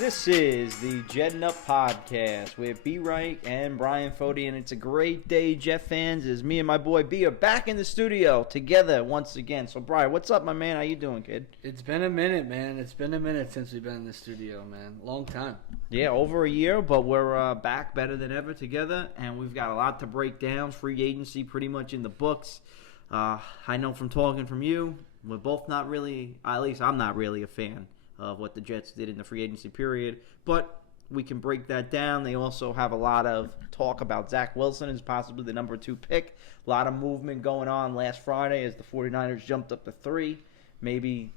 This is the Jetting Up Podcast with B-Reich and Bryan Foti, and it's a great day, Jet fans, as me and my boy B are back in the studio together once again. So, Bryan, what's up, my man? How you doing, kid? It's been a minute, man. It's been a minute since we've been in the studio, man. Long time. Yeah, over a year, but we're back better than ever together, and we've got a lot to break down. Free agency pretty much in the books. I know from talking from you, we're both not really, at least I'm not really a fan of what the Jets did in the free agency period, but we can break that down. They also have a lot of talk about Zach Wilson as possibly the number 2 pick. A lot of movement going on last Friday as the 49ers jumped up to 3, maybe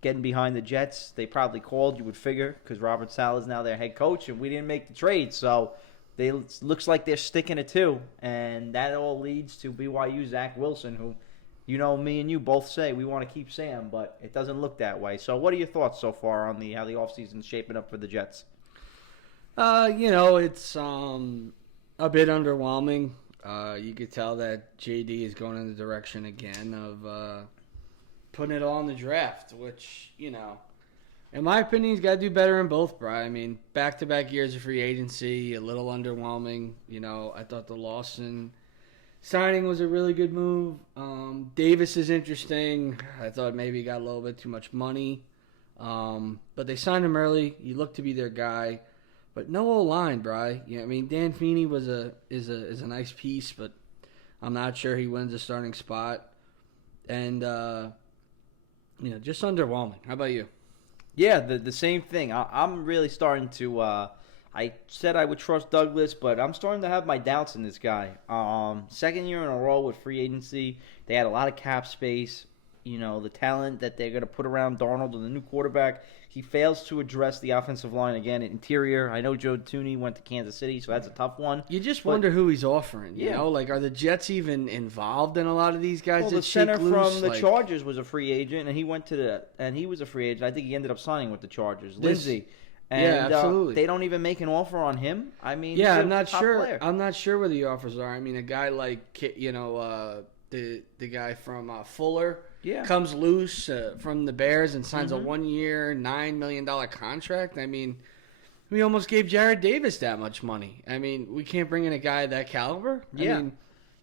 getting behind the Jets. They probably called, you would figure, because Robert Saleh is now their head coach, and we didn't make the trade, so looks like they're sticking at 2, and that all leads to BYU Zach Wilson, who, you know, me and you both say we want to keep Sam, but it doesn't look that way. So what are your thoughts so far on how the offseason's shaping up for the Jets? It's a bit underwhelming. You could tell that JD is going in the direction again of putting it all in the draft, which, in my opinion, he's got to do better in both, Bryan. I mean, back-to-back years of free agency, a little underwhelming. I thought the Lawson signing was a really good move. Davis is interesting. I thought maybe he got a little bit too much money. But they signed him early. He looked to be their guy. But no O-line, Bri. Yeah, I mean, Dan Feeney is a nice piece, but I'm not sure he wins a starting spot. And, just underwhelming. How about you? Yeah, the same thing. I'm really starting to I said I would trust Douglas, but I'm starting to have my doubts in this guy. Second year in a row with free agency. They had a lot of cap space. The talent that they're going to put around Darnold and the new quarterback. He fails to address the offensive line again. Interior, I know Joe Thuney went to Kansas City, so that's a tough one. You just wonder who he's offering. Are the Jets even involved in a lot of these guys? Well, the center from the Chargers was a free agent, and he was a free agent. I think he ended up signing with the Chargers. Lindsey. And, absolutely. They don't even make an offer on him. I mean, I'm not sure. Player. I'm not sure where the offers are. I mean, a guy like the guy from Fuller comes loose from the Bears and signs a 1-year, $9 million contract. I mean, we almost gave Jared Davis that much money. I mean, we can't bring in a guy of that caliber. I mean,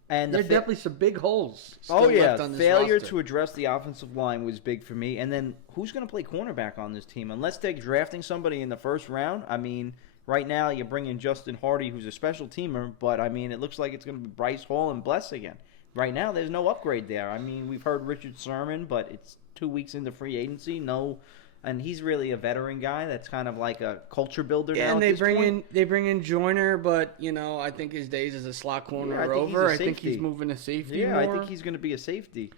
and there are definitely some big holes left on this failure roster. To address the offensive line was big for me. And then who's going to play cornerback on this team? Unless they're drafting somebody in the first round. I mean, right now you bring in Justin Hardy, who's a special teamer. But, I mean, it looks like it's going to be Bryce Hall and Bless again. Right now there's no upgrade there. I mean, we've heard Richard Sherman, but it's 2 weeks into free agency. And he's really a veteran guy that's kind of like a culture builder now. And they bring in Joyner, but I think his days as a slot corner are over. I think he's moving to safety. Yeah, more. I think he's going to be a safety.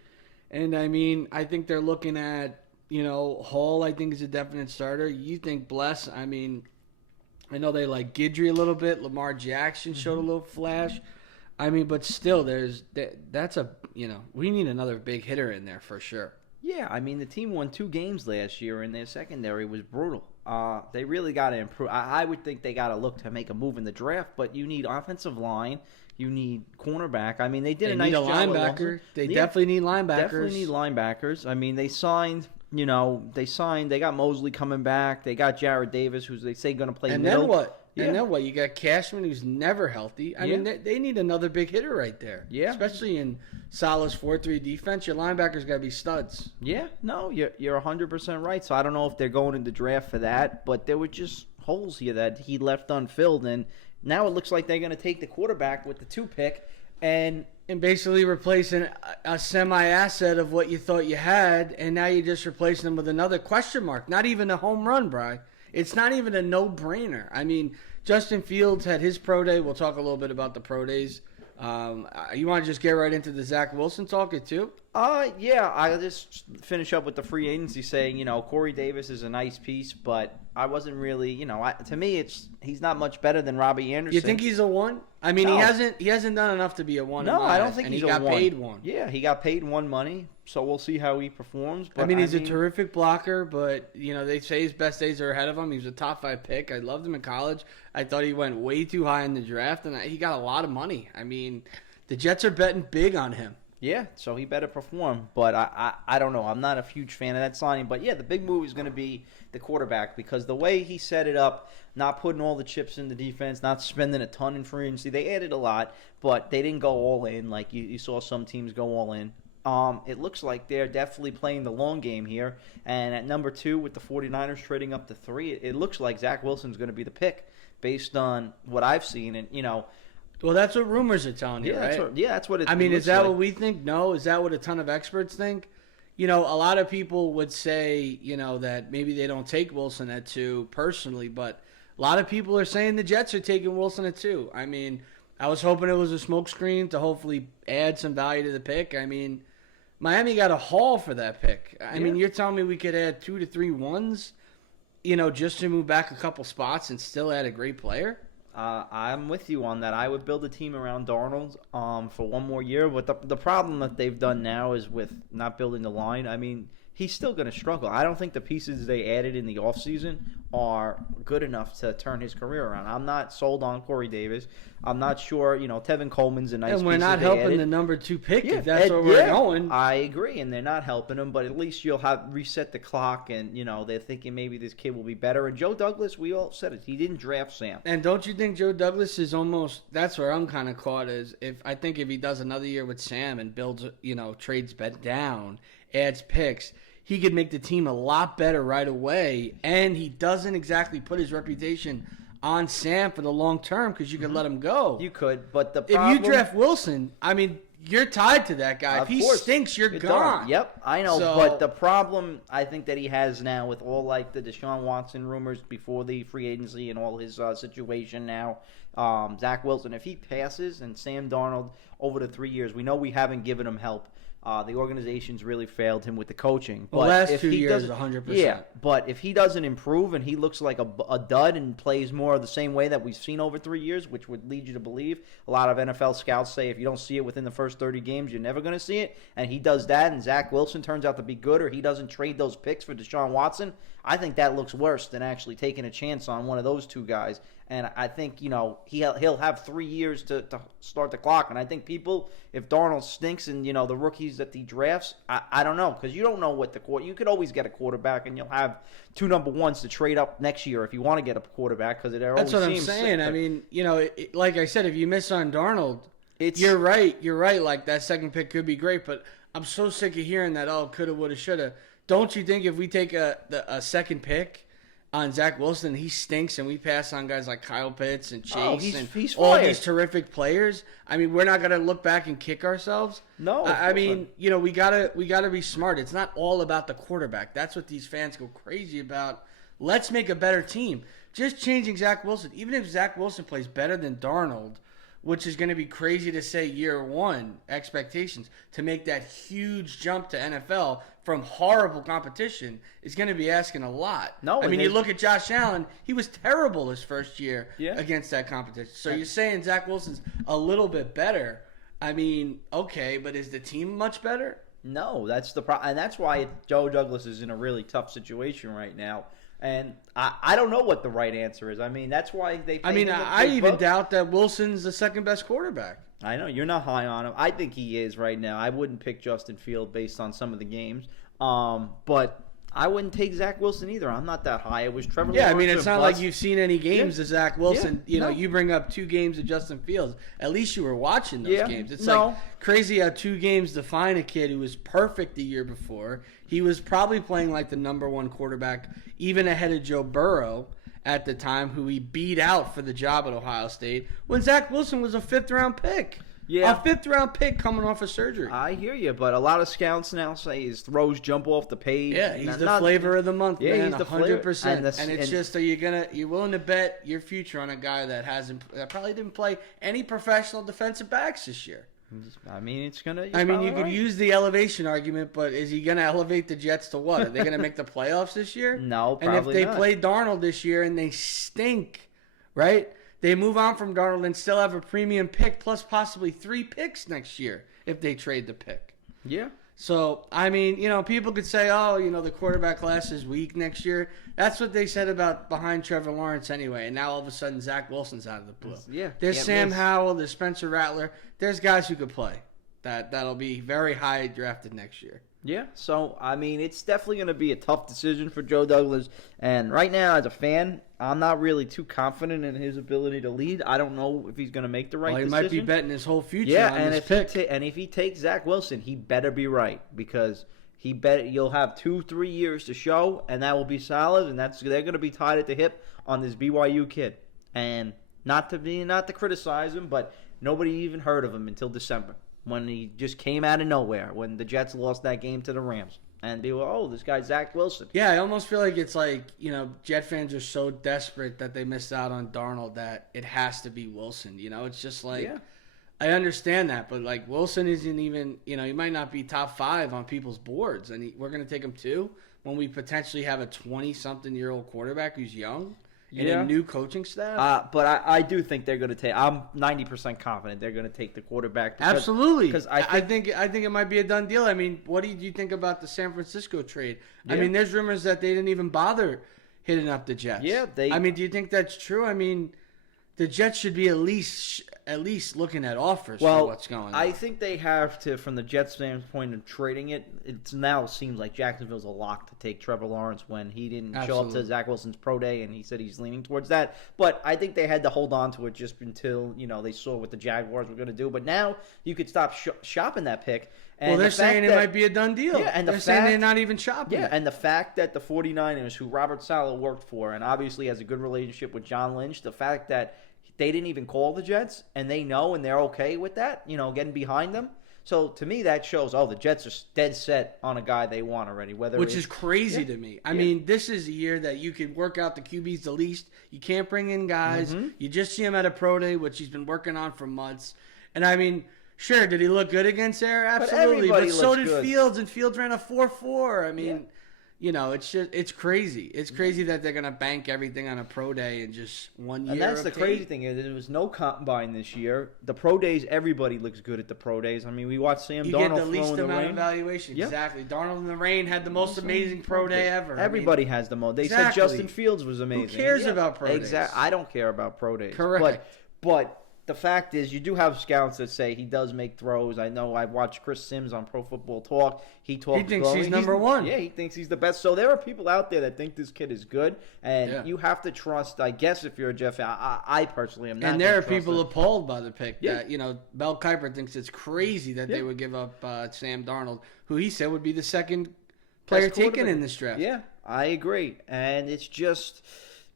And I mean, I think they're looking at Hall. I think is a definite starter. You think Bless? I mean, I know they like Guidry a little bit. Lamar Jackson showed a little flash. I mean, but still, we need another big hitter in there for sure. Yeah, I mean, the team won 2 games last year, and their secondary was brutal. They really got to improve. I would think they got to look to make a move in the draft, but you need offensive line. You need cornerback. I mean, they did a nice job. They need a linebacker. They definitely need linebackers. Definitely need linebackers. I mean, they signed, they got Mosley coming back. They got Jared Davis, who's they say going to play middle. Then what? Yeah. And then what? You got Cashman, who's never healthy. I mean, they need another big hitter right there. Yeah. Especially in Saleh's 4-3 defense. Your linebackers got to be studs. Yeah. No, you're 100% right. So I don't know if they're going in the draft for that, but there were just holes here that he left unfilled. And now it looks like they're going to take the quarterback with the 2 pick and basically replacing a semi-asset of what you thought you had, and now you're just replacing them with another question mark. Not even a home run, Bri. It's not even a no-brainer. I mean, Justin Fields had his pro day. We'll talk a little bit about the pro days. You want to just get right into the Zach Wilson talk too? Yeah. I'll just finish up with the free agency saying, Corey Davis is a nice piece, but I wasn't really, to me, he's not much better than Robbie Anderson. You think he's a 1? I mean, no. He hasn't done enough to be a 1. No, I don't think he's a 1. And he got paid 1. Yeah, he got paid 1 money, so we'll see how he performs. But he's a terrific blocker, but they say his best days are ahead of him. He was a top 5 pick. I loved him in college. I thought he went way too high in the draft, and he got a lot of money. I mean, the Jets are betting big on him. Yeah, so he better perform. But I don't know. I'm not a huge fan of that signing. But yeah, the big move is going to be the quarterback because the way he set it up, not putting all the chips in the defense, not spending a ton in free agency, they added a lot, but they didn't go all in like you saw some teams go all in. It looks like they're definitely playing the long game here. And at number 2 with the 49ers trading up to 3, it looks like Zach Wilson's going to be the pick based on what I've seen. And, Well, that's what rumors are telling you, right? That's what it I mean, looks is that like. what we think? No. Is that what a ton of experts think? A lot of people would say, that maybe they don't take Wilson at 2 personally, but a lot of people are saying the Jets are taking Wilson at 2. I mean, I was hoping it was a smokescreen to hopefully add some value to the pick. I mean, Miami got a haul for that pick. I mean, you're telling me we could add 2 to 3 ones, just to move back a couple spots and still add a great player? I'm with you on that. I would build a team around Darnold for one more year. But the problem that they've done now is with not building the line. I mean, he's still going to struggle. I don't think the pieces they added in the offseason are good enough to turn his career around. I'm not sold on Corey Davis. I'm not sure. Tevin Coleman's a nice piece. And we're not helping added. the number 2 pick if that's where we're going. I agree, and they're not helping him, but at least you'll have reset the clock, and, they're thinking maybe this kid will be better. And Joe Douglas, we all said it, he didn't draft Sam. And don't you think Joe Douglas is almost – that's where I'm kind of caught is if he does another year with Sam and builds, trades bet down, adds picks – he could make the team a lot better right away, and he doesn't exactly put his reputation on Sam for the long term because you could let him go. You could, but the problem... If you draft Wilson, I mean, you're tied to that guy. If he stinks, you're gone. Yep, I know, but the problem I think that he has now with all like the Deshaun Watson rumors before the free agency and all his situation now, Zach Wilson, if he passes and Sam Darnold over the 3 years, we know we haven't given him help. The organization's really failed him with the coaching. But last 2 years, 100%. Yeah, but if he doesn't improve and he looks like a dud and plays more of the same way that we've seen over 3 years, which would lead you to believe, a lot of NFL scouts say if you don't see it within the first 30 games, you're never going to see it, and he does that and Zach Wilson turns out to be good or he doesn't trade those picks for Deshaun Watson, I think that looks worse than actually taking a chance on one of those two guys. And I think, he'll have 3 years to start the clock. And I think people, if Darnold stinks and, the rookies that he drafts, I don't know. Because you don't know what you could always get a quarterback and you'll have 2 number ones to trade up next year if you want to get a quarterback. Because that's what I'm saying. I mean, like I said, if you miss on Darnold, you're right. You're right. Like that second pick could be great. But I'm so sick of hearing that, coulda, woulda, shoulda. Don't you think if we take a second pick on Zach Wilson, he stinks, and we pass on guys like Kyle Pitts and Chase he's all these terrific players? I mean, we're not gonna look back and kick ourselves. No, I mean, we gotta be smart. It's not all about the quarterback. That's what these fans go crazy about. Let's make a better team. Just changing Zach Wilson, even if Zach Wilson plays better than Darnold, which is going to be crazy to say year one expectations, to make that huge jump to NFL from horrible competition is going to be asking a lot. No, I mean, you look at Josh Allen, he was terrible his first year against that competition. So you're saying Zach Wilson's a little bit better. I mean, okay, but is the team much better? No, that's the problem. And that's why Joe Douglas is in a really tough situation right now. And I don't know what the right answer is. I mean, that's why they. I even doubt that Wilson's the second best quarterback. I know you're not high on him. I think he is right now. I wouldn't pick Justin Field based on some of the games. But I wouldn't take Zach Wilson either. I'm not that high. It was Trevor. Yeah, I mean, it's not like you've seen any games of Zach Wilson. Yeah, you bring up 2 games of Justin Fields. At least you were watching those games. It's like crazy how 2 games define a kid who was perfect the year before. He was probably playing like the number 1 quarterback, even ahead of Joe Burrow at the time, who he beat out for the job at Ohio State, when Zach Wilson was a 5th-round pick. Yeah. A 5th-round pick coming off of surgery. I hear you, but a lot of scouts now say his throws jump off the page. Yeah, he's the flavor of the month, man. He's the 100%. And it's just, you're willing to bet your future on a guy that probably didn't play any professional defensive backs this year? I mean, you could use the elevation argument, but is he going to elevate the Jets to what? Are they going to make the playoffs this year? No, probably not. And if they play Darnold this year and they stink, right? They move on from Darnold and still have a premium pick plus possibly 3 picks next year if they trade the pick. Yeah. So, I mean, people could say, the quarterback class is weak next year. That's what they said about behind Trevor Lawrence anyway. And now all of a sudden Zach Wilson's out of the blue. Yeah. There's Sam Howell. There's Spencer Rattler. There's guys who could play. that'll be very high drafted next year. Yeah, so, I mean, it's definitely going to be a tough decision for Joe Douglas. And right now, as a fan, I'm not really too confident in his ability to lead. I don't know if he's going to make the right decision. He might be betting his whole future on this pick. And if he takes Zach Wilson, he better be right, because you'll have 2-3 years to show, and that will be solid, and they're going to be tied at the hip on this BYU kid. And not to criticize him, but nobody even heard of him until December, when he just came out of nowhere, when the Jets lost that game to the Rams. And people, this guy's Zach Wilson. Yeah, I almost feel like it's like, Jet fans are so desperate that they missed out on Darnold that it has to be Wilson. It's just like, yeah. I understand that, but like Wilson isn't even, he might not be top 5 on people's boards, and we're going to take him 2 when we potentially have a 20-something-year-old quarterback who's young. In a new coaching staff? But I do think they're going to take – I'm 90% confident they're going to take the quarterback. Absolutely. Because I think it might be a done deal. I mean, what do you think about the San Francisco trade? Yeah. I mean, there's rumors that they didn't even bother hitting up the Jets. Yeah. I mean, do you think that's true? I mean, the Jets should be at least looking at offers for what's going on. I think they have to, from the Jets standpoint of trading it, it now seems like Jacksonville's a lock to take Trevor Lawrence when he didn't show up to Zach Wilson's pro day, and he said he's leaning towards that. But I think they had to hold on to it just until they saw what the Jaguars were going to do. But now you could stop shopping that pick. And they're saying it might be a done deal. Yeah, and they're saying they're not even shopping. Yeah, and the fact that the 49ers, who Robert Saleh worked for, and obviously has a good relationship with John Lynch, the fact that they didn't even call the Jets, and they know and they're okay with that, getting behind them. So to me, that shows, the Jets are dead set on a guy they want already. Which is crazy to me. I mean, this is a year that you can work out the QBs the least. You can't bring in guys. Mm-hmm. You just see him at a pro day, which he's been working on for months. And I mean, sure, did he look good against there? Absolutely. But so did Fields, and Fields ran a 4.4. I mean, it's crazy. It's crazy that they're going to bank everything on a pro day in just 1 year. And that's the crazy thing. There was no combine this year. The pro days, everybody looks good at the pro days. I mean, we watched Sam Darnold throw in the rain. You get the least amount of evaluation. Yep. Exactly. Darnold in the rain had the most amazing pro day ever. Everybody has the most. They said Justin Fields was amazing. Who cares about pro days? Exactly. I don't care about pro days. Correct. But the fact is, you do have scouts that say he does make throws. I know I've watched Chris Sims on Pro Football Talk. He thinks he's number one. Yeah, he thinks he's the best. So there are people out there that think this kid is good, and you have to trust. I guess if you're a Jeff, I personally am not. And there are people appalled by the pick. That Mel Kiper thinks it's crazy that they would give up Sam Darnold, who he said would be the second player taken in this draft. Yeah, I agree, and it's just.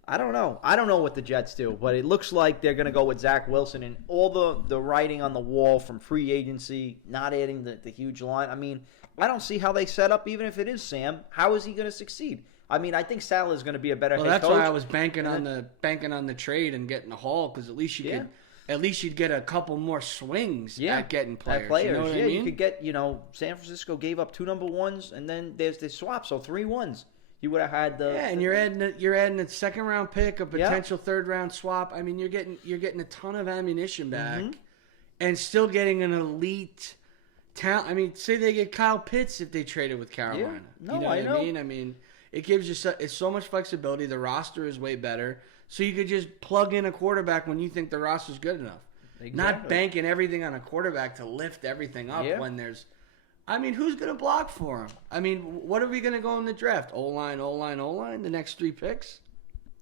I don't know. I don't know what the Jets do, but it looks like they're going to go with Zach Wilson, and all the writing on the wall from free agency, not adding the huge line. I mean, I don't see how they set up, even if it is Sam. How is he going to succeed? I mean, I think Saleh is going to be a better head coach. Well, that's why I was banking on the trade and getting a haul, because at least you'd get a couple more swings at getting players. You know what I mean? You could get, San Francisco gave up 2 number ones, and then there's the swap, so 3 ones. You would have had and you're adding a second round pick, a potential third round swap. I mean, you're getting a ton of ammunition back, and still getting an elite talent. I mean, say they get Kyle Pitts if they traded with Carolina. Yeah. No, you know what I mean? I mean, it gives you it's so much flexibility. The roster is way better, so you could just plug in a quarterback when you think the roster's good enough. Exactly. Not banking everything on a quarterback to lift everything up when there's. I mean, who's going to block for him? I mean, what are we going to go in the draft? O-line, the next 3 picks?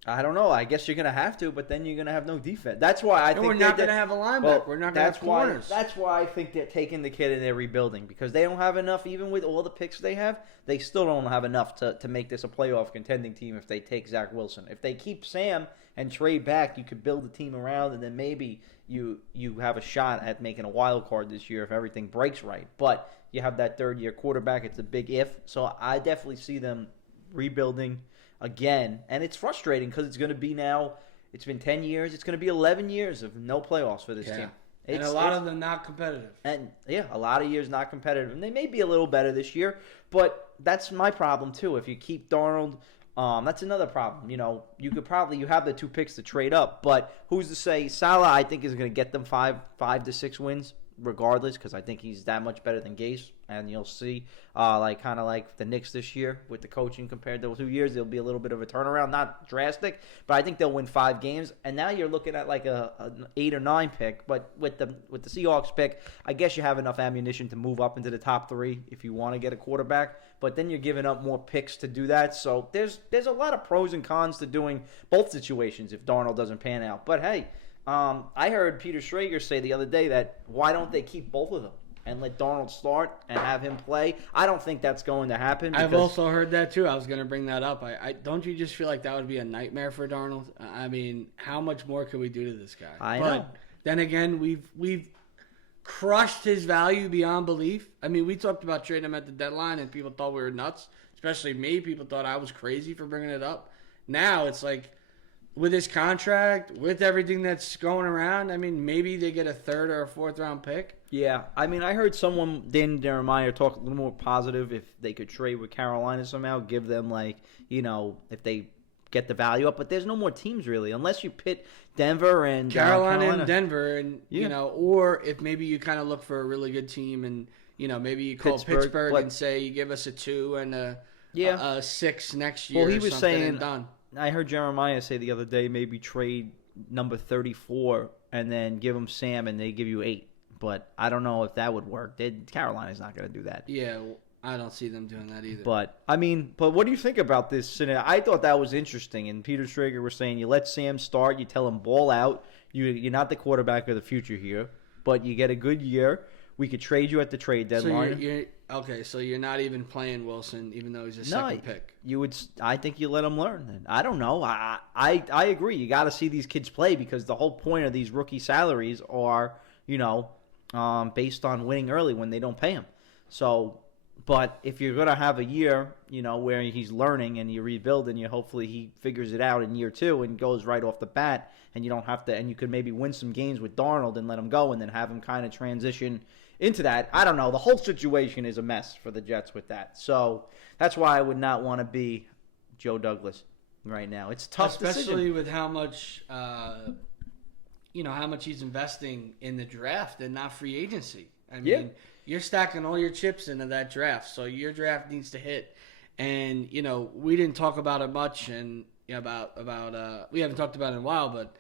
I don't know. I guess you're going to have to, but then you're going to have no defense. That's why I think we're not going to have a linebacker. Well, we're not going to have corners. That's why I think they're taking the kid and they're rebuilding, because they don't have enough, even with all the picks they have, they still don't have enough to make this a playoff contending team if they take Zach Wilson. If they keep Sam and trade back, you could build a team around, and then maybe you have a shot at making a wild card this year if everything breaks right. But you have that third-year quarterback. It's a big if. So I definitely see them rebuilding again. And it's frustrating because it's going to be now, it's been 10 years. It's going to be 11 years of no playoffs for this team. And a lot of them not competitive. And, a lot of years not competitive. And they may be a little better this year, but that's my problem, too. If you keep Darnold, that's another problem. You have the 2 picks to trade up, but who's to say Saleh, I think, is going to get them 5 to 6 wins. regardless because I think he's that much better than Gase. And you'll see, like kind of like the Knicks this year with the coaching compared to 2 years, there'll be a little bit of a turnaround. Not drastic, but I think they'll win 5 games. And now you're looking at like an 8 or 9 pick. But with the Seahawks pick, I guess you have enough ammunition to move up into the top 3 if you want to get a quarterback. But then you're giving up more picks to do that. So there's a lot of pros and cons to doing both situations if Darnold doesn't pan out. But hey, I heard Peter Schrager say the other day that why don't they keep both of them and let Darnold start and have him play? I don't think that's going to happen. I've also heard that too. I was going to bring that up. I don't you just feel like that would be a nightmare for Darnold? I mean, how much more could we do to this guy? I know. Then again, we've crushed his value beyond belief. I mean, we talked about trading him at the deadline, and people thought we were nuts. Especially me. People thought I was crazy for bringing it up. Now it's like, with his contract, with everything that's going around, I mean, maybe they get a 3rd or a 4th round pick. Yeah, I mean, I heard someone, Dan Jeremiah, talk a little more positive if they could trade with Carolina somehow, give them like, if they get the value up. But there's no more teams really, unless you pit Denver and Carolina and Denver, and or if maybe you kind of look for a really good team, and maybe you call Pittsburgh and say you give us a 2 and a 6 next year. Well, he was saying, and done. I heard Jeremiah say the other day maybe trade number 34 and then give him Sam and they give you 8. But I don't know if that would work. Carolina's not going to do that. Yeah, I don't see them doing that either. But what do you think about this scenario? I thought that was interesting. And Peter Schrager was saying you let Sam start, you tell him ball out. You're not the quarterback of the future here, but you get a good year. We could trade you at the trade deadline. So you're not even playing Wilson, even though he's a second pick. I think you let him learn. Then I don't know. I agree. You got to see these kids play because the whole point of these rookie salaries are based on winning early when they don't pay him. So, but if you're gonna have a year, where he's learning and you rebuild and hopefully he figures it out in year 2 and goes right off the bat, and you don't have to, and you could maybe win some games with Darnold and let him go and then have him kind of transition into that. I don't know. The whole situation is a mess for the Jets with that. So that's why I would not want to be Joe Douglas right now. It's a tough especially decision. With how much, how much he's investing in the draft and not free agency. I mean, you're stacking all your chips into that draft, so your draft needs to hit. And we didn't talk about it much, and about we haven't talked about it in a while, but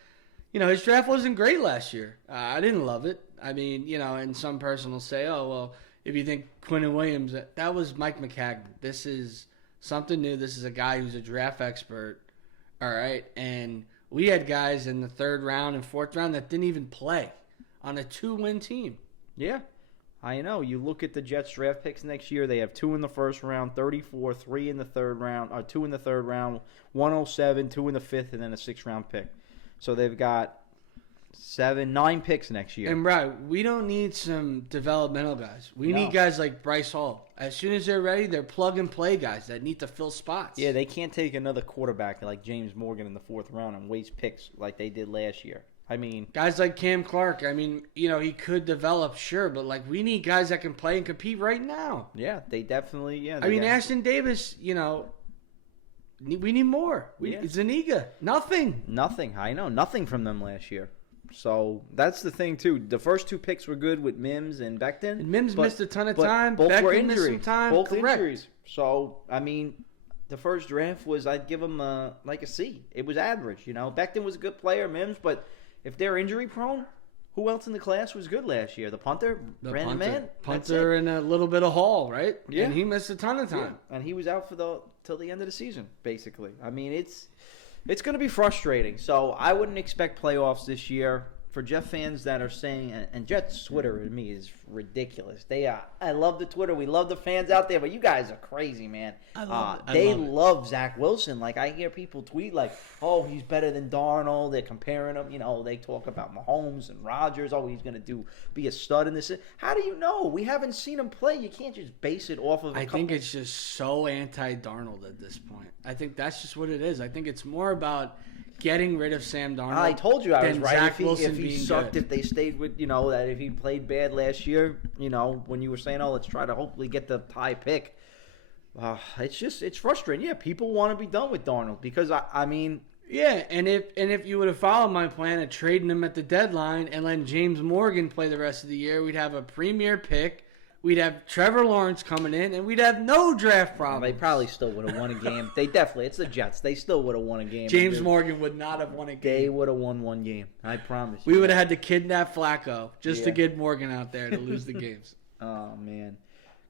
his draft wasn't great last year. I didn't love it. I mean, and some person will say, oh, well, if you think Quinnen Williams, that was Mike McCagnon. This is something new. This is a guy who's a draft expert, all right? And we had guys in the 3rd round and 4th round that didn't even play on a 2-win team. Yeah, I know. You look at the Jets draft picks next year, they have 2 in the 1st round, 34, 3 in the 3rd round, or 2 in the 3rd round, 107, 2 in the 5th, and then a 6th round pick. So they've got 9 picks next year. And Bryan, we don't need some developmental guys. We need guys like Bryce Hall. As soon as they're ready, they're plug and play guys that need to fill spots. Yeah, they can't take another quarterback like James Morgan in the 4th round and waste picks like they did last year. I mean, guys like Cam Clark. I mean, he could develop, sure, but we need guys that can play and compete right now. Yeah, they definitely. Yeah, Ashton Davis. We need more. Zuniga, nothing. I know nothing from them last year. So that's the thing too. The first 2 picks were good with Mims and Becton. And Mims missed a ton of time. Both Becton were missed some time. Both Correct. injuries. So I mean, the first draft was I'd give them like a C. It was average. Becton was a good player, Mims, but if they're injury prone, who else in the class was good last year? The punter, Brandon Mann, punter, and a little bit of Hall, right? Yeah, and he missed a ton of time, and he was out till the end of the season, basically. I mean, it's going to be frustrating. So I wouldn't expect playoffs this year. For Jet fans that are saying, and Jets Twitter to me is ridiculous. I love the Twitter. We love the fans out there, but you guys are crazy, man. They love Zach Wilson. Like, I hear people tweet like, oh, he's better than Darnold. They're comparing him. They talk about Mahomes and Rodgers. Oh, he's going to be a stud in this. How do you know? We haven't seen him play. You can't just base it off of I think it's just so anti-Darnold at this point. I think that's just what it is. I think it's more about getting rid of Sam Darnold. I told you I was right. If he sucked, good. If they stayed with, that if he played bad last year, when you were saying, oh, let's try to hopefully get the high pick. It's frustrating. Yeah, people want to be done with Darnold because, I mean, Yeah, and if you would have followed my plan of trading him at the deadline and letting James Morgan play the rest of the year, we'd have a premier pick. We'd have Trevor Lawrence coming in, and we'd have no draft problems. They probably still would have won a game. They definitely, it's the Jets. They still would have won a game. James Morgan would not have won a game. They would have won one game. I promise We you. would have had to kidnap Flacco just to get Morgan out there to lose the games. Oh, man.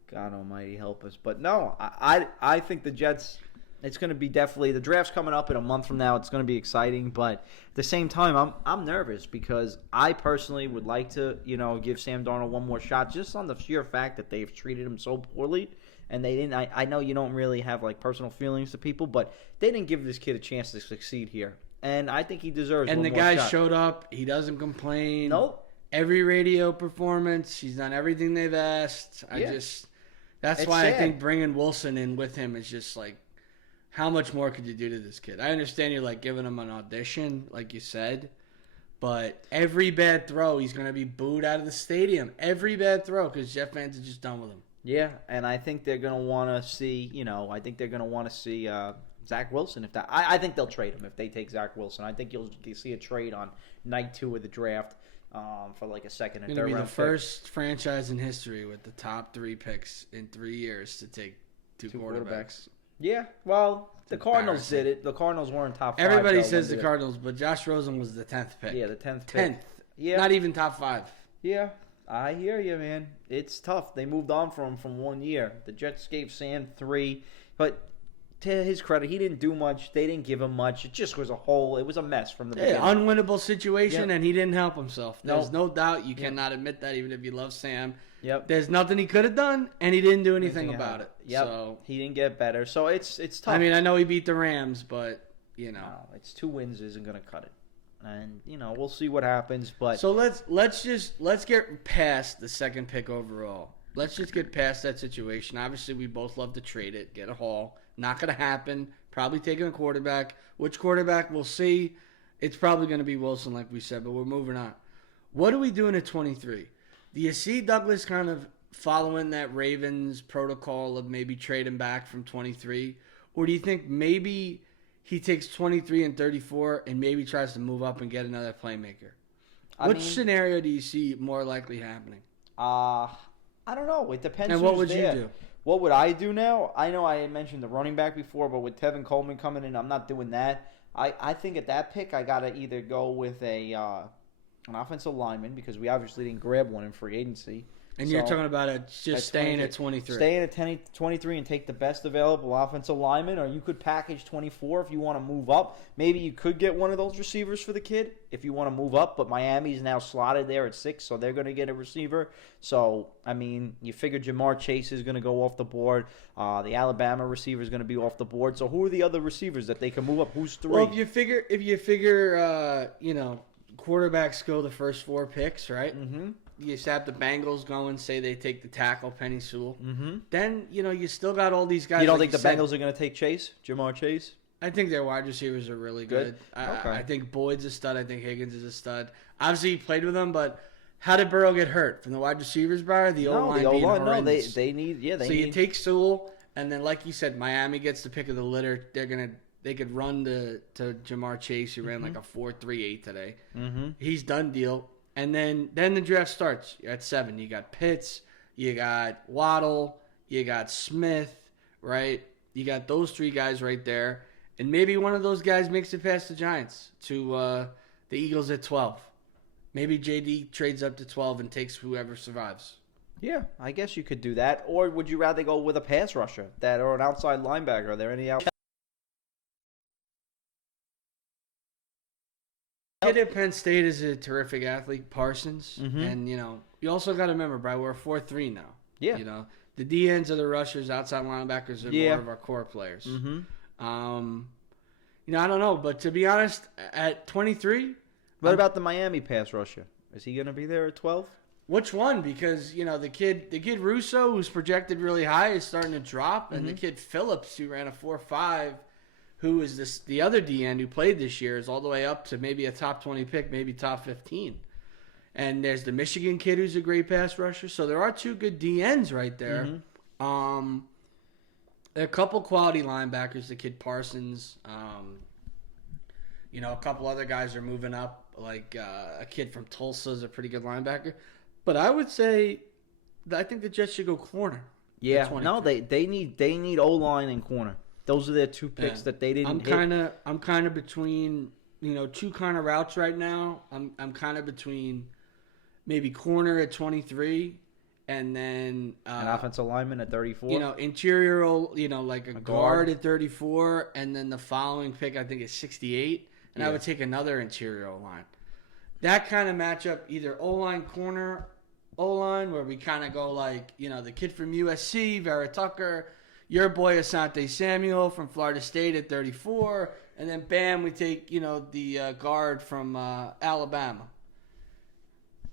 God almighty help us. But no, I think the Jets, it's going to be definitely, the draft's coming up in a month from now. It's going to be exciting. But at the same time, I'm nervous because I personally would like to, give Sam Darnold one more shot just on the sheer fact that they've treated him so poorly. And they didn't, I know you don't really have like personal feelings to people, but they didn't give this kid a chance to succeed here. And I think he deserves one more shot. And the guy showed up. He doesn't complain. Nope. Every radio performance, he's done everything they've asked. That's why I think bringing Wilson in with him is just like, how much more could you do to this kid? I understand you're like giving him an audition, like you said, but every bad throw, he's going to be booed out of the stadium. Every bad throw, because Jeff fans are just done with him. Yeah, and I think they're going to want to see, Zach Wilson. I think they'll trade him if they take Zach Wilson. I think you'll see a trade on night 2 of the draft for like a second and third round. It'll be the first franchise in history with the top 3 picks in 3 years to take two quarterbacks. Yeah, well, the Cardinals did it. The Cardinals weren't top 5. Everybody says the Cardinals, but Josh Rosen was the 10th pick. Yeah, the 10th pick. 10th. Yeah. Not even top 5. Yeah, I hear you, man. It's tough. They moved on from 1 year. The Jets gave Sam 3, but to his credit, he didn't do much. They didn't give him much. It just was it was a mess from the beginning. Unwinnable situation, and he didn't help himself. There's Nope. no doubt. You cannot admit that, even if you love Sam. Yep. There's nothing he could have done, and he didn't do anything about it. Yep. So, he didn't get better. So it's tough. I mean, I know he beat the Rams, but, No, it's 2 wins isn't going to cut it. And, we'll see what happens. But so let's get past the second pick overall. Let's just get past that situation. Obviously, we both love to trade it, get a haul. Not going to happen. Probably taking a quarterback. Which quarterback, we'll see. It's probably going to be Wilson, like we said, but we're moving on. What are we doing at 23? Do you see Douglas kind of following that Ravens protocol of maybe trading back from 23? Or do you think maybe he takes 23 and 34 and maybe tries to move up and get another playmaker? Which scenario do you see more likely happening? I don't know. It depends. And what would you do? What would I do now? I know I had mentioned the running back before, but with Tevin Coleman coming in, I'm not doing that. I think at that pick, I got to either go with an offensive lineman because we obviously didn't grab one in free agency. And you're talking about staying at 23. Staying at 23 and take the best available offensive lineman, or you could package 24 if you want to move up. Maybe you could get one of those receivers for the kid if you want to move up, but Miami's now slotted there at 6, so they're going to get a receiver. So, I mean, you figure Jamar Chase is going to go off the board. The Alabama receiver is going to be off the board. So who are the other receivers that they can move up? Who's 3? Well, if you figure, quarterbacks go the first 4 picks, right? Mm-hmm. You just have the Bengals going, say they take the tackle, Penny Sewell. Mm-hmm. Then, you still got all these guys. You don't think the Bengals are going to take Jamar Chase? I think their wide receivers are really good. Okay. I think Boyd's a stud. I think Higgins is a stud. Obviously, he played with them, but how did Burrow get hurt? From the wide receivers, Brian? The O-line being horrendous. They need, you take Sewell, and then, like you said, Miami gets the pick of the litter. They could run to Jamar Chase, who ran like a 4.38 today. Mm-hmm. He's done deal. And then the draft starts. You're at 7. You got Pitts, you got Waddle, you got Smith, right? You got those 3 guys right there. And maybe one of those guys makes it past the Giants to the Eagles at 12. Maybe JD trades up to 12 and takes whoever survives. Yeah, I guess you could do that. Or would you rather go with a pass rusher or an outside linebacker? Are there any outside? Kid at Penn State is a terrific athlete, Parsons. Mm-hmm. And, you also got to remember, Brian, we're 4-3 now. Yeah. The DNs are the rushers, outside linebackers are more of our core players. Mm-hmm. I don't know, but to be honest, at 23... What about the Miami pass rusher? Is he going to be there at 12? Which one? Because, the kid Russo, who's projected really high, is starting to drop. And the kid Phillips, who ran a 4.5... who is the other DN who played this year, is all the way up to maybe a top 20 pick, maybe top 15. And there's the Michigan kid who's a great pass rusher. So there are 2 good DNs right there. Mm-hmm. There are a couple quality linebackers, the kid Parsons. You know, a couple other guys are moving up. Like a kid from Tulsa is a pretty good linebacker. But I would say I think the Jets should go corner. Yeah, no, they need O-line and corner. Those are their two picks that they didn't hit. I'm kind of between, you know, two kind of routes right now. I'm kind of between maybe corner at 23 and then an offensive lineman at 34. You know, interior, you know, like a guard at 34, and then the following pick I think is 68, and I would take another interior line. That kind of matchup, either O-line, corner, O-line, where we kind of go like, you know, the kid from USC, Vera Tucker, your boy Asante Samuel from Florida State at 34, and then bam, we take, you know, the guard from Alabama,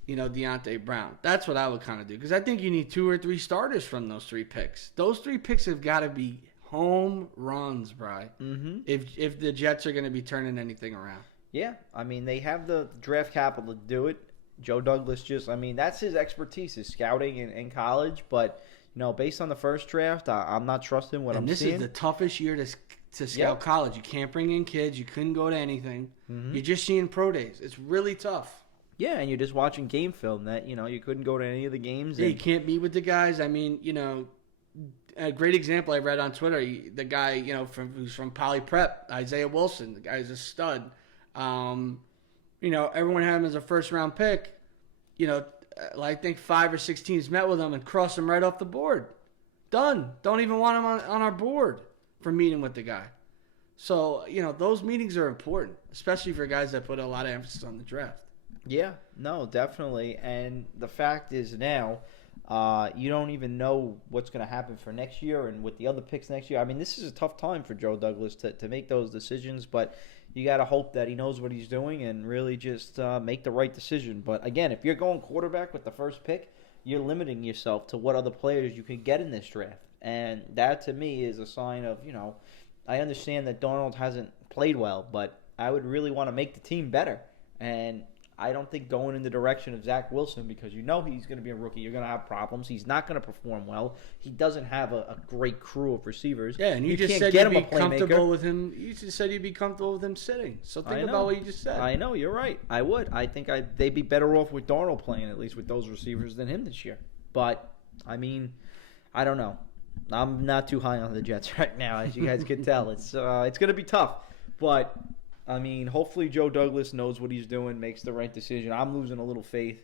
you know, Deontay Brown. That's what I would kind of do, because I think you need 2 or 3 starters from those 3 picks. Those 3 picks have got to be home runs, Bryan. Mm-hmm. If the Jets are going to be turning anything around. Yeah, I mean, they have the draft capital to do it. Joe Douglas that's his expertise, is scouting in college. But, you know, based on the first draft, I'm not trusting what I'm seeing. And this is the toughest year to scout college. You can't bring in kids. You couldn't go to anything. Mm-hmm. You're just seeing pro days. It's really tough. Yeah, and you're just watching game film that, you know, you couldn't go to any of the games. Yeah, you can't meet with the guys. I mean, you know, a great example I read on Twitter, the guy, you know, who's from Poly Prep, Isaiah Wilson. The guy's a stud. You know, everyone had him as a first-round pick. You know, I think 5 or 6 teams met with him and crossed him right off the board. Done. Don't even want him on our board for meeting with the guy. So, you know, those meetings are important, especially for guys that put a lot of emphasis on the draft. Yeah, no, definitely. And the fact is now, you don't even know what's going to happen for next year and with the other picks next year. I mean, this is a tough time for Joe Douglas to make those decisions, but you got to hope that he knows what he's doing and really just make the right decision. But again, if you're going quarterback with the first pick, you're limiting yourself to what other players you can get in this draft. And that, to me, is a sign of, you know, I understand that Darnold hasn't played well, but I would really want to make the team better. And I don't think going in the direction of Zach Wilson, because you know he's going to be a rookie. You're going to have problems. He's not going to perform well. He doesn't have a great crew of receivers. Yeah, and you just can't said get you'd him be comfortable with him. You just said you'd be comfortable with him sitting. So think about what you just said. I know, you're right. I would. I think they'd be better off with Darnold playing, at least with those receivers, than him this year. But, I mean, I don't know. I'm not too high on the Jets right now, as you guys can tell. It's going to be tough. But, I mean, hopefully Joe Douglas knows what he's doing, makes the right decision. I'm losing a little faith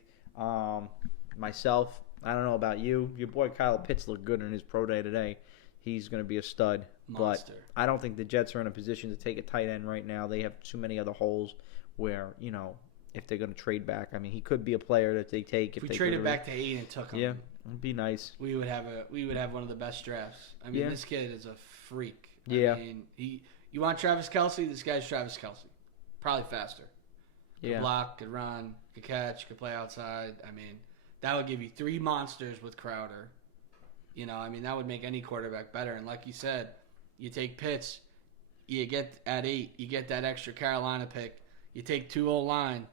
myself. I don't know about you. Your boy Kyle Pitts looked good in his pro day today. He's going to be a stud. Monster. But I don't think the Jets are in a position to take a tight end right now. They have too many other holes where, you know, if they're going to trade back. I mean, he could be a player that they take. If we traded back to 8 and took him. Yeah, it'd be nice. We would have one of the best drafts. I mean, this kid is a freak. Yeah. I mean, you want Travis Kelce? This guy's Travis Kelce. Probably faster. Could block, could run, could catch, could play outside. I mean, that would give you 3 monsters with Crowder. You know, I mean, that would make any quarterback better. And like you said, you take Pitts, you get at 8, you get that extra Carolina pick. You take 2 O-line,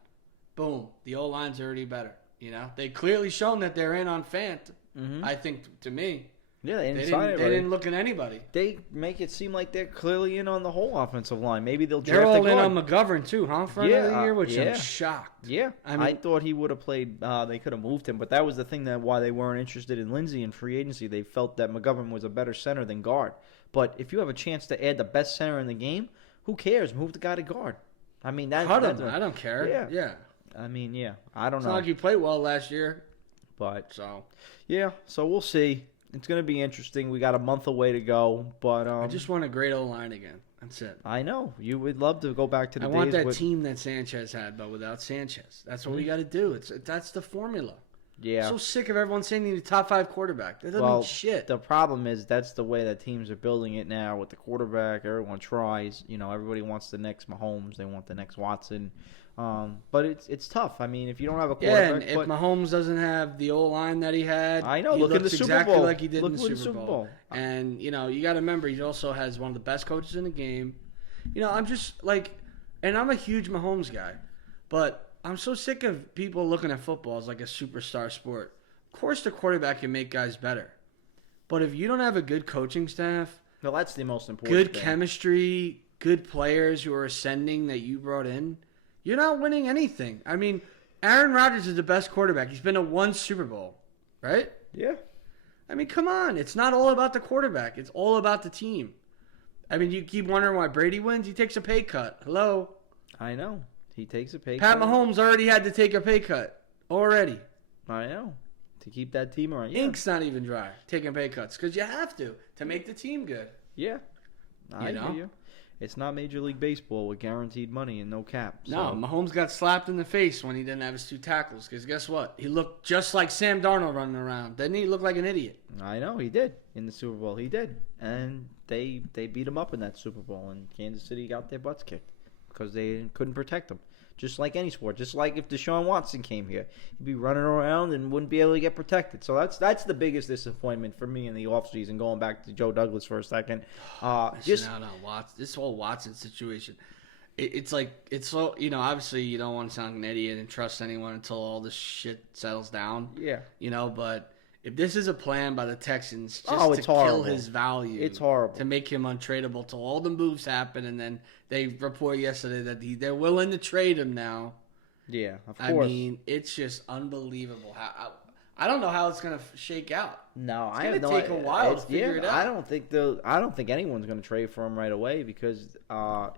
boom, the O-line's already better. You know, they clearly shown that they're in on Fant. Mm-hmm. I think, to me. Yeah, they didn't look at anybody. They make it seem like they're clearly in on the whole offensive line. Maybe they'll draft They're all a guard. in on McGovern too, huh? For another year, which I'm shocked. Yeah, I thought he would have played. They could have moved him, but that was the thing that why they weren't interested in Lindsey in free agency. They felt that McGovern was a better center than guard. But if you have a chance to add the best center in the game, who cares? Move the guy to guard. I mean, I don't care. Yeah. I mean, I don't know. It's not like you played well last year. But so we'll see. It's going to be interesting. We got a month away to go, but I just want a great O-line again. That's it. I know. You would love to go back to the days. I want that team that Sanchez had, but without Sanchez. That's what we got to do. That's the formula. Yeah. I'm so sick of everyone saying you need a top 5 quarterback. That doesn't mean shit. The problem is that's the way that teams are building it now with the quarterback. Everyone tries. You know, everybody wants the next Mahomes. They want the next Watson. But it's tough. I mean, if you don't have a quarterback. Yeah, and if Mahomes doesn't have the O-line that he had. I know. He look at the Super Bowl. Exactly like he did in the Super Bowl. And, you know, you got to remember, he also has one of the best coaches in the game. You know, I'm just like, and I'm a huge Mahomes guy, but I'm so sick of people looking at football as like a superstar sport. Of course, the quarterback can make guys better, but if you don't have a good coaching staff, well, that's the most important. Good chemistry, good players who are ascending that you brought in, you're not winning anything. I mean, Aaron Rodgers is the best quarterback. He's been to one Super Bowl, right? Yeah. I mean, come on. It's not all about the quarterback. It's all about the team. I mean, you keep wondering why Brady wins. He takes a pay cut. Hello? I know. He takes a pay Pat cut. Mahomes already had to take a pay cut. Already. I know. To keep that team around. Yeah. Ink's not even dry taking pay cuts because you have to make the team good. Yeah. I know? hear you. It's not Major League Baseball with guaranteed money and no cap. So. No, Mahomes got slapped in the face when he didn't have his 2 tackles because guess what? He looked just like Sam Darnold running around. Didn't he look like an idiot? I know, he did. In the Super Bowl, he did. And they beat him up in that Super Bowl, and Kansas City got their butts kicked because they couldn't protect him. Just like any sport. Just like if Deshaun Watson came here. He'd be running around and wouldn't be able to get protected. So that's the biggest disappointment for me in the offseason, going back to Joe Douglas for a second. Watson, this whole Watson situation. It's like, it's so, obviously you don't want to sound like an idiot and trust anyone until all this shit settles down. Yeah. But if this is a plan by the Texans just to horrible. kill his value. It's horrible. To make him untradeable till all the moves happen, and then they report yesterday that they're willing to trade him now. Yeah, of course. I mean, it's just unbelievable. I don't know how it's going to shake out. No, I have no idea. It's going to take a while to figure it out. I don't think anyone's going to trade for him right away because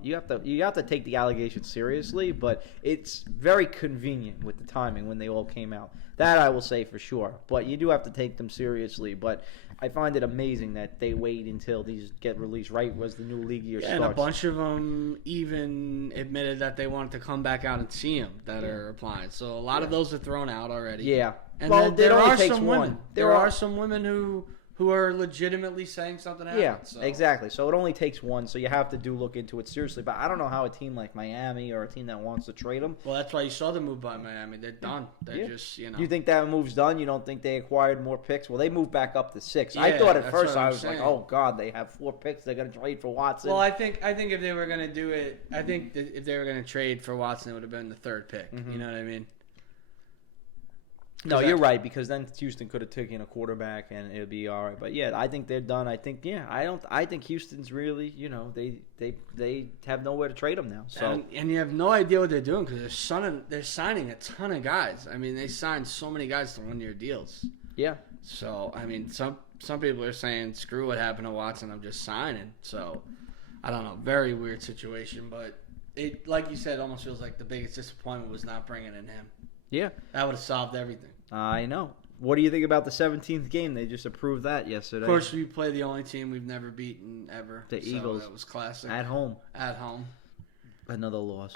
you have to take the allegations seriously, but it's very convenient with the timing when they all came out. That I will say for sure. But you do have to take them seriously. But I find it amazing that they wait until these get released right as the new league year starts. And a bunch of them even admitted that they wanted to come back out and see him that are applying. So a lot of those are thrown out already. Yeah. And there are some women. There are some women who are legitimately saying something happened. Yeah, so. exactly. So it only takes one, so you have to look into it seriously. But I don't know how a team like Miami or a team that wants to trade them. Well, that's why you saw the move by Miami. They're done. They're just, You think that move's done? You don't think they acquired more picks? Well, they moved back up to 6. Yeah, I thought at first I was saying. like, oh, God, they have 4 picks. They're going to trade for Watson. Well, I think if they were going to do it, I think that if they were going to trade for Watson, it would have been the 3rd pick. Mm-hmm. You know what I mean? No, you're right, because then Houston could have taken a quarterback and it'd be all right. But yeah, I think they're done. I think I think Houston's really, they have nowhere to trade them now. So and you have no idea what they're doing because they're signing a ton of guys. I mean, they signed so many guys to 1-year deals. Yeah. So I mean, some people are saying, screw what happened to Watson, I'm just signing. So I don't know, very weird situation, but it, like you said, almost feels like the biggest disappointment was not bringing in him. Yeah. That would have solved everything. I know. What do you think about the 17th game? They just approved that yesterday. Of course, we play the only team we've never beaten ever. The Eagles. That was classic. At home. Another loss.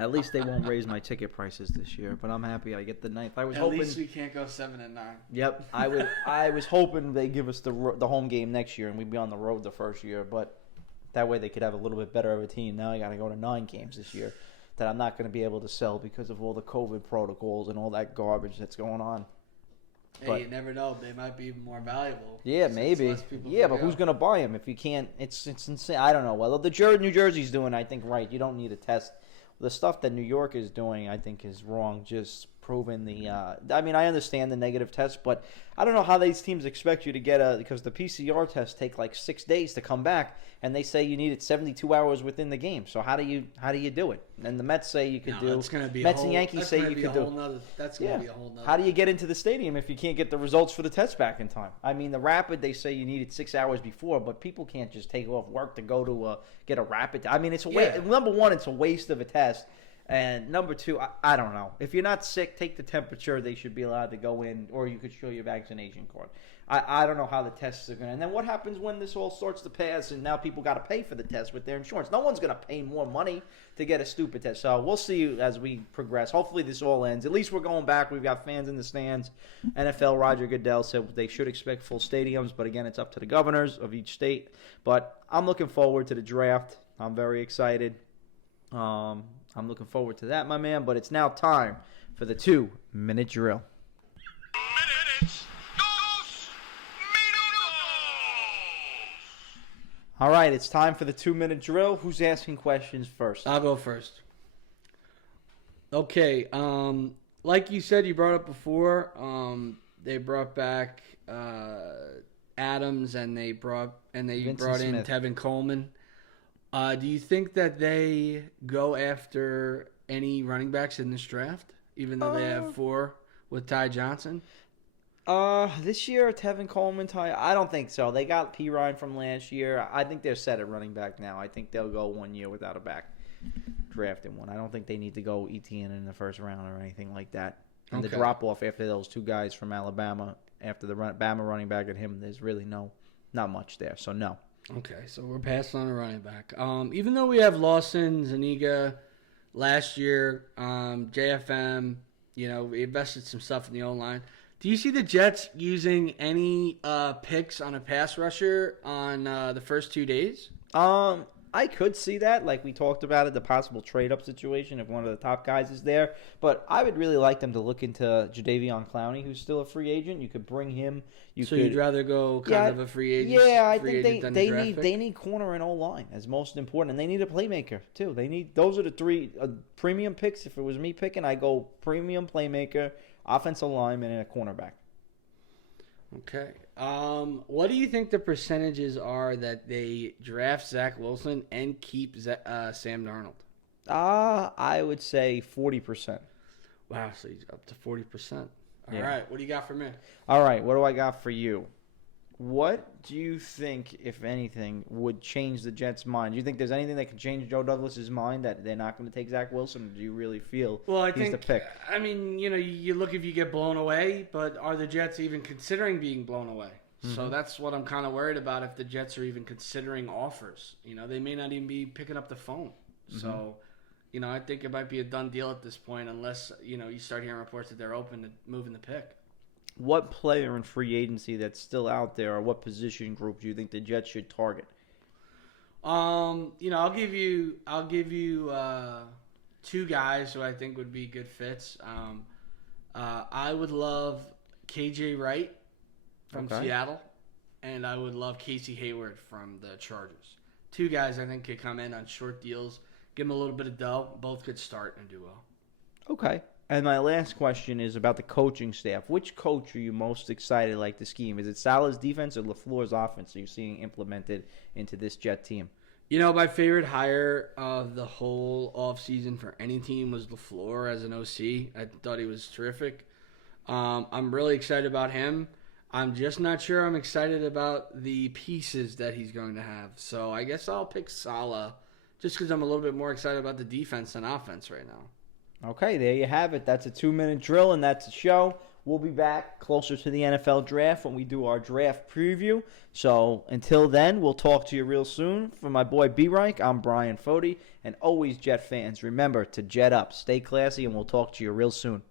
At least they won't raise my ticket prices this year, but I'm happy I get the 9th. At least we can't go 7-9. Yep. I was hoping they give us the home game next year and we'd be on the road the first year, but that way they could have a little bit better of a team. Now I got to go to 9 games this year that I'm not going to be able to sell because of all the COVID protocols and all that garbage that's going on. Hey, you never know. They might be more valuable. Yeah, maybe. Yeah, but who's going to buy them if you can't? It's insane. I don't know. Well, New Jersey's doing, I think, right. You don't need a test. The stuff that New York is doing, I think, is wrong. Just proving the I mean, I understand the negative test, but I don't know how these teams expect you to get because the PCR tests take like 6 days to come back, and they say you need it 72 hours within the game. So how do you do it? And the Mets say you could do. That's gonna be Mets and Yankees say you could do. That's going to be a whole nother. How do you get into the stadium if you can't get the results for the test back in time? I mean, the rapid, they say you need it 6 hours before, but people can't just take off work to go to get a rapid. I mean, it's a waste. Number one, it's a waste of a test. And number 2, I don't know. If you're not sick, take the temperature. They should be allowed to go in, or you could show your vaccination card. I don't know how the tests are going to. And then what happens when this all starts to pass and now people got to pay for the test with their insurance? No one's going to pay more money to get a stupid test. So we'll see as we progress. Hopefully this all ends. At least we're going back. We've got fans in the stands. NFL, Roger Goodell said they should expect full stadiums. But again, it's up to the governors of each state. But I'm looking forward to the draft. I'm very excited. I'm looking forward to that, my man. But it's now time for the 2-minute drill. All right, it's time for the 2-minute drill. Who's asking questions first? I'll go first. Okay, like you said, you brought up before, they brought back Adams and they brought in Smith. Tevin Coleman. Do you think that they go after any running backs in this draft, even though they have 4 with Ty Johnson? This year, Tevin Coleman, I don't think so. They got P. Ryan from last year. I think they're set at running back now. I think they'll go 1 year without a back drafting one. I don't think they need to go ETN in the first round or anything like that. And the drop off after those 2 guys from Alabama, after the Bama running back and him, there's really not much there. So no. Okay, so we're passing on a running back. Even though we have Lawson, Zuniga, last year, JFM, we invested some stuff in the O-line. Do you see the Jets using any picks on a pass rusher on the first 2 days? I could see that. Like we talked about it, the possible trade-up situation if one of the top guys is there. But I would really like them to look into Jadeveon Clowney, who's still a free agent. You could bring him. You'd rather go kind of a free agent? Yeah, I think they need corner and O-line as most important, and they need a playmaker too. Those are the 3 premium picks. If it was me picking, I go premium playmaker, offensive lineman, and a cornerback. Okay. What do you think the percentages are that they draft Zach Wilson and keep Sam Darnold? I would say 40%. Wow, so he's up to 40%. All right, what do you got for me? All right, what do I got for you? What do you think, if anything, would change the Jets' mind? Do you think there's anything that can change Joe Douglas's mind that they're not going to take Zach Wilson? Or do you really feel he's the pick? I mean, you look if you get blown away, but are the Jets even considering being blown away? Mm-hmm. So that's what I'm kind of worried about if the Jets are even considering offers. They may not even be picking up the phone. Mm-hmm. So, I think it might be a done deal at this point unless, you start hearing reports that they're open to moving the pick. What player in free agency that's still out there, or what position group do you think the Jets should target? I'll give you 2 guys who I think would be good fits. I would love KJ Wright from Seattle, and I would love Casey Hayward from the Chargers. 2 guys I think could come in on short deals, give them a little bit of dough. Both could start and do well. Okay. And my last question is about the coaching staff. Which coach are you most excited like the scheme? Is it Salah's defense or LaFleur's offense are you seeing implemented into this Jet team? My favorite hire of the whole offseason for any team was LaFleur as an OC. I thought he was terrific. I'm really excited about him. I'm just not sure I'm excited about the pieces that he's going to have. So I guess I'll pick Salah just because I'm a little bit more excited about the defense than offense right now. Okay, there you have it. That's a 2-minute drill, and that's a show. We'll be back closer to the NFL draft when we do our draft preview. So until then, we'll talk to you real soon. For my boy B-Reich, I'm Bryan Foti, and always Jet fans, remember to jet up, stay classy, and we'll talk to you real soon.